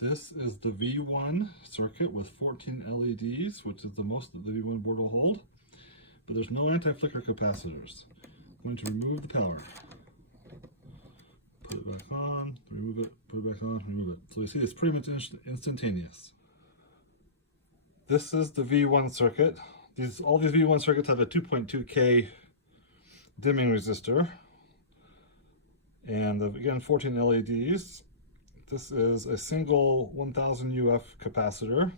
This is the V1 circuit with 14 LEDs, which is the most that the V1 board will hold, but there's no anti-flicker capacitors. I'm going to remove the power. Put it back on, remove it, put it back on, remove it. So you see it's pretty much instantaneous. This is the V1 circuit. All these V1 circuits have a 2.2K dimming resistor. And again, 14 LEDs. This is a single 1000 UF capacitor.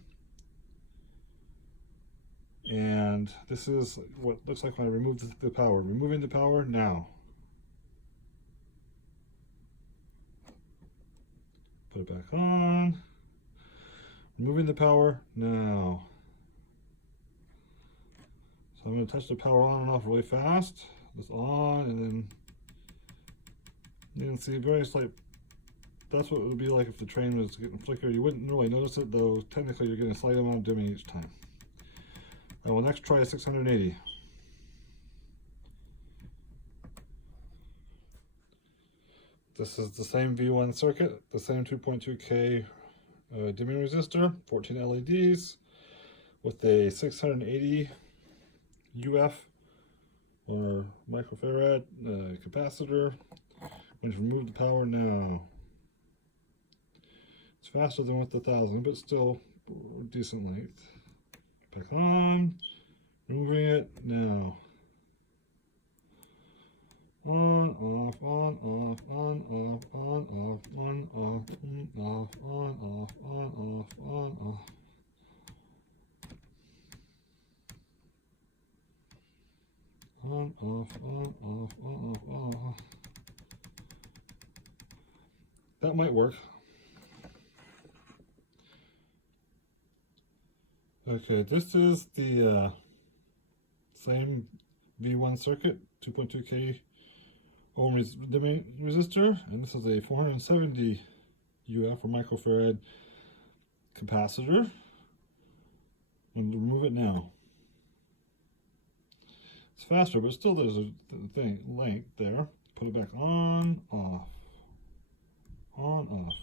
And this is what it looks like when I remove the power. Removing the power now. Put it back on. Removing the power now. So I'm going to touch the power on and off really fast. It's on, and then you can see very slight. That's what it would be like if the train was getting flickered. You wouldn't really notice it, though technically you're getting a slight amount of dimming each time. I will next try a 680. This is the same V1 circuit, the same 2.2K dimming resistor, 14 LEDs, with a 680 UF or microfarad capacitor. I'm going to remove the power now. It's faster than with the 1000, but still decent length. Back on, removing it now. On, off, on, off, on, off, on, off, on, off, on, off, on, off, on, off, on, off. On, off, on, off, on, off, on, off. That might work. Okay, this is the same V1 circuit, 2.2K ohm dimming resistor, and this is a 470 UF or microfarad capacitor. I'm going to remove it now. It's faster, but still there's a length there. Put it back on, off, on, off,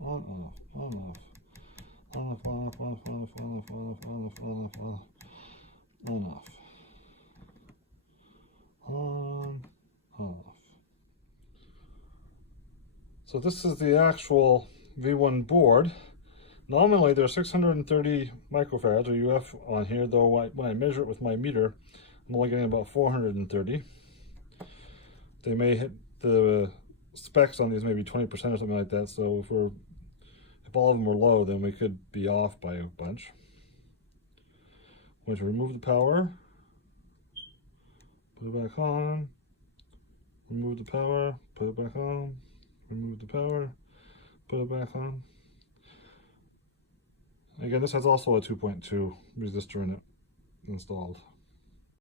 on, off, on, off. On, off, on, off, on, off, on, off, on, off, on, off, on, off, on, off, on, off, on, off. So this is the actual V1 board. Nominally there's 630 microfarads or UF on here, though when I measure it with my meter, I'm only getting about 430. They may hit the specs on these maybe 20% or something like that, so if all of them were low, then we could be off by a bunch. I'm going to remove the power, put it back on, remove the power, put it back on, remove the power, put it back on. Again, this has also a 2.2 resistor in it installed.